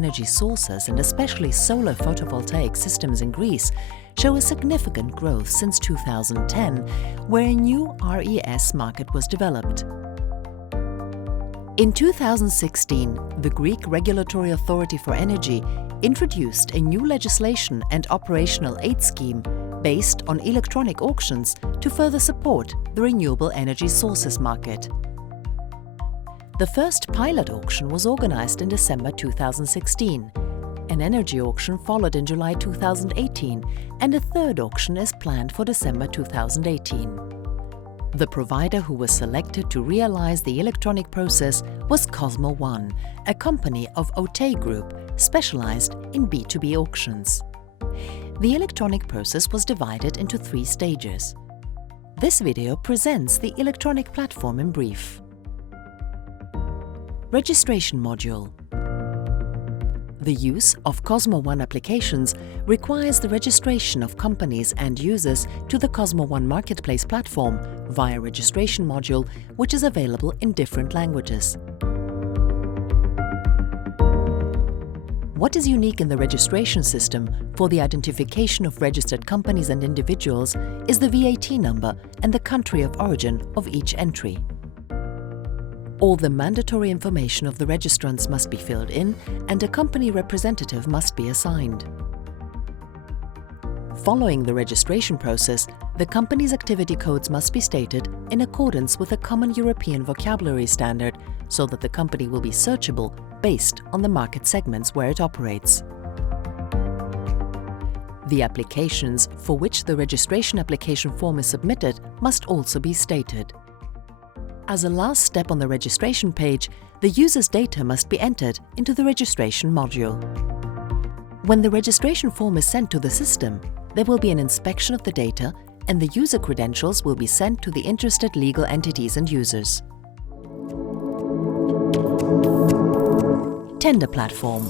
energy sources and especially solar photovoltaic systems in Greece show a significant growth since 2010, where a new RES market was developed. In 2016, the Greek Regulatory Authority for Energy introduced a new legislation and operational aid scheme based on electronic auctions to further support the renewable energy sources market. The first pilot auction was organized in December 2016. An energy auction followed in July 2018, and a third auction is planned for December 2018. The provider who was selected to realize the electronic process was Cosmo One, a company of OTE Group specialized in B2B auctions. The electronic process was divided into 3 stages. This video presents the electronic platform in brief. Registration module. The use of Cosmo One applications requires the registration of companies and users to the Cosmo One marketplace platform via registration module, which is available in different languages. What is unique in the registration system for the identification of registered companies and individuals is the VAT number and the country of origin of each entry. All the mandatory information of the registrants must be filled in, and a company representative must be assigned. Following the registration process, the company's activity codes must be stated in accordance with a common European vocabulary standard so that the company will be searchable based on the market segments where it operates. The applications for which the registration application form is submitted must also be stated. As a last step on the registration page, the user's data must be entered into the registration module. When the registration form is sent to the system, there will be an inspection of the data and the user credentials will be sent to the interested legal entities and users. Tender platform.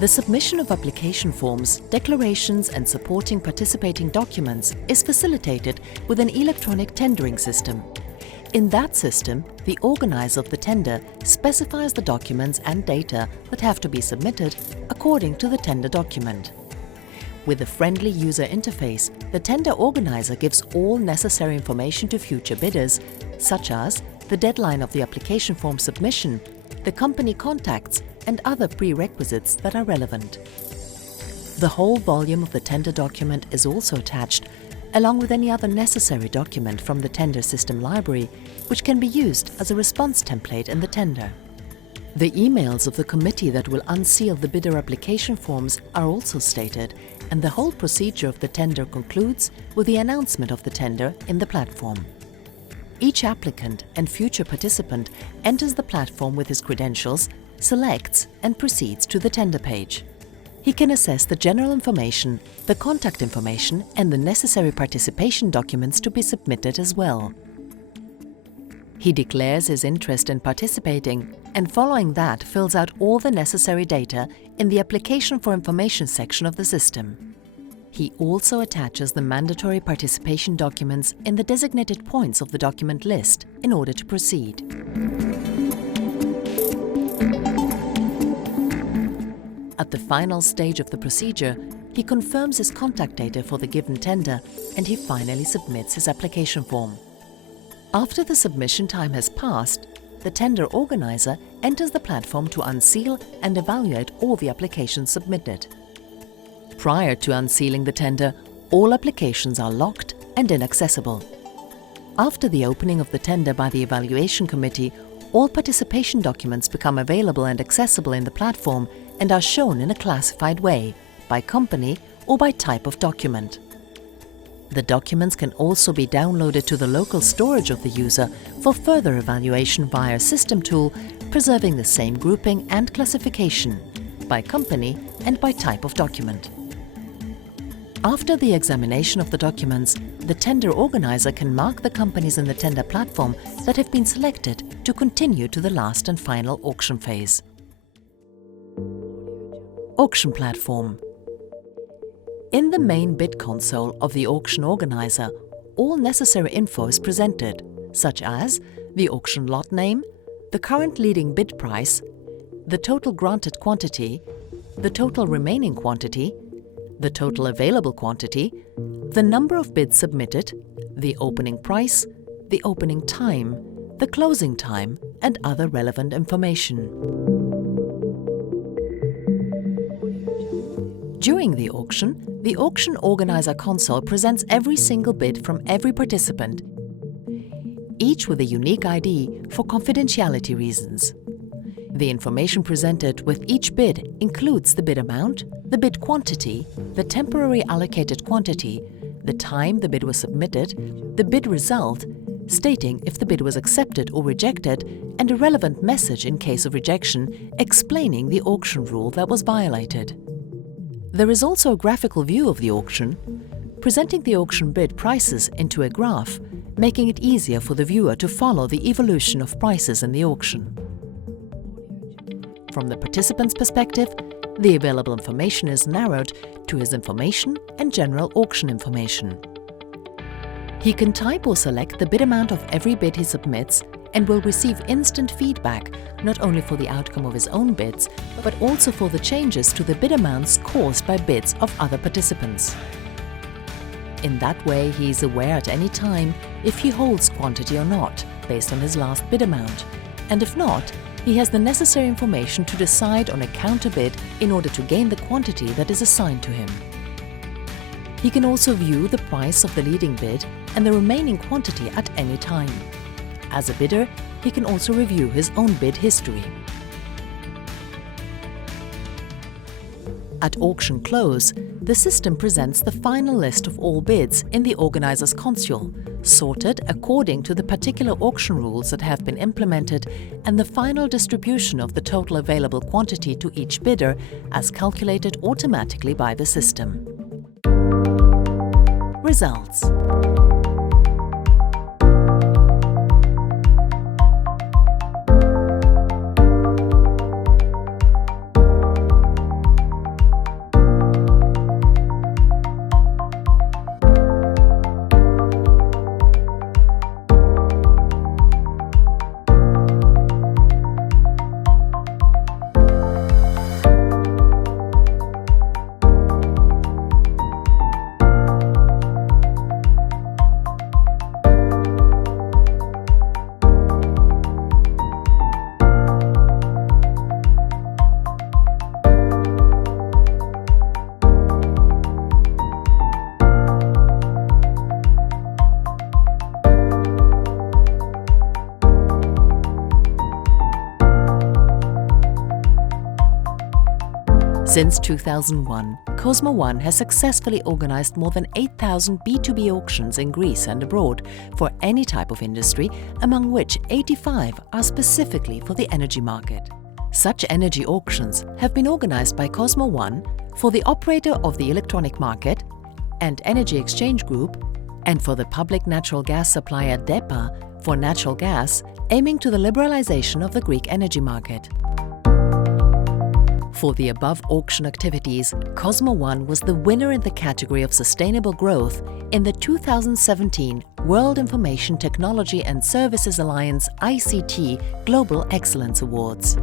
The submission of application forms, declarations and supporting participating documents is facilitated with an electronic tendering system. In that system, the organizer of the tender specifies the documents and data that have to be submitted according to the tender document. With a friendly user interface, the tender organizer gives all necessary information to future bidders, such as the deadline of the application form submission, the company contacts and other prerequisites that are relevant. The whole volume of the tender document is also attached, along with any other necessary document from the tender system library, which can be used as a response template in the tender. The emails of the committee that will unseal the bidder application forms are also stated, and the whole procedure of the tender concludes with the announcement of the tender in the platform. Each applicant and future participant enters the platform with his credentials, selects and proceeds to the tender page. He can assess the general information, the contact information and the necessary participation documents to be submitted as well. He declares his interest in participating and following that fills out all the necessary data in the Application for Information section of the system. He also attaches the mandatory participation documents in the designated points of the document list in order to proceed. At the final stage of the procedure, he confirms his contact data for the given tender and he finally submits his application form. After the submission time has passed, the tender organizer enters the platform to unseal and evaluate all the applications submitted. Prior to unsealing the tender, all applications are locked and inaccessible. After the opening of the tender by the evaluation committee, all participation documents become available and accessible in the platform and are shown in a classified way, by company or by type of document. The documents can also be downloaded to the local storage of the user for further evaluation via a system tool, preserving the same grouping and classification, by company and by type of document. After the examination of the documents, the tender organizer can mark the companies in the tender platform that have been selected to continue to the last and final auction phase. Auction platform. In the main bid console of the auction organizer, all necessary info is presented, such as the auction lot name, the current leading bid price, the total granted quantity, the total remaining quantity, the total available quantity, the number of bids submitted, the opening price, the opening time, the closing time, and other relevant information. During the auction organizer console presents every single bid from every participant, each with a unique ID for confidentiality reasons. The information presented with each bid includes the bid amount, the bid quantity, the temporary allocated quantity, the time the bid was submitted, the bid result, stating if the bid was accepted or rejected, and a relevant message in case of rejection explaining the auction rule that was violated. There is also a graphical view of the auction, presenting the auction bid prices into a graph, making it easier for the viewer to follow the evolution of prices in the auction. From the participant's perspective, the available information is narrowed to his information and general auction information. He can type or select the bid amount of every bid he submits and will receive instant feedback not only for the outcome of his own bids, but also for the changes to the bid amounts caused by bids of other participants. In that way, he is aware at any time if he holds quantity or not, based on his last bid amount, and if not, he has the necessary information to decide on a counter bid in order to gain the quantity that is assigned to him. He can also view the price of the leading bid and the remaining quantity at any time. As a bidder, he can also review his own bid history. At auction close, the system presents the final list of all bids in the organizer's console, sorted according to the particular auction rules that have been implemented, and the final distribution of the total available quantity to each bidder as calculated automatically by the system. Results. Since 2001, Cosmo One has successfully organized more than 8,000 B2B auctions in Greece and abroad for any type of industry, among which 85 are specifically for the energy market. Such energy auctions have been organized by Cosmo One for the operator of the electronic market and energy exchange group, and for the public natural gas supplier DEPA for natural gas, aiming to the liberalization of the Greek energy market. For the above auction activities, Cosmo One was the winner in the category of Sustainable Growth in the 2017 World Information Technology and Services Alliance ICT Global Excellence Awards.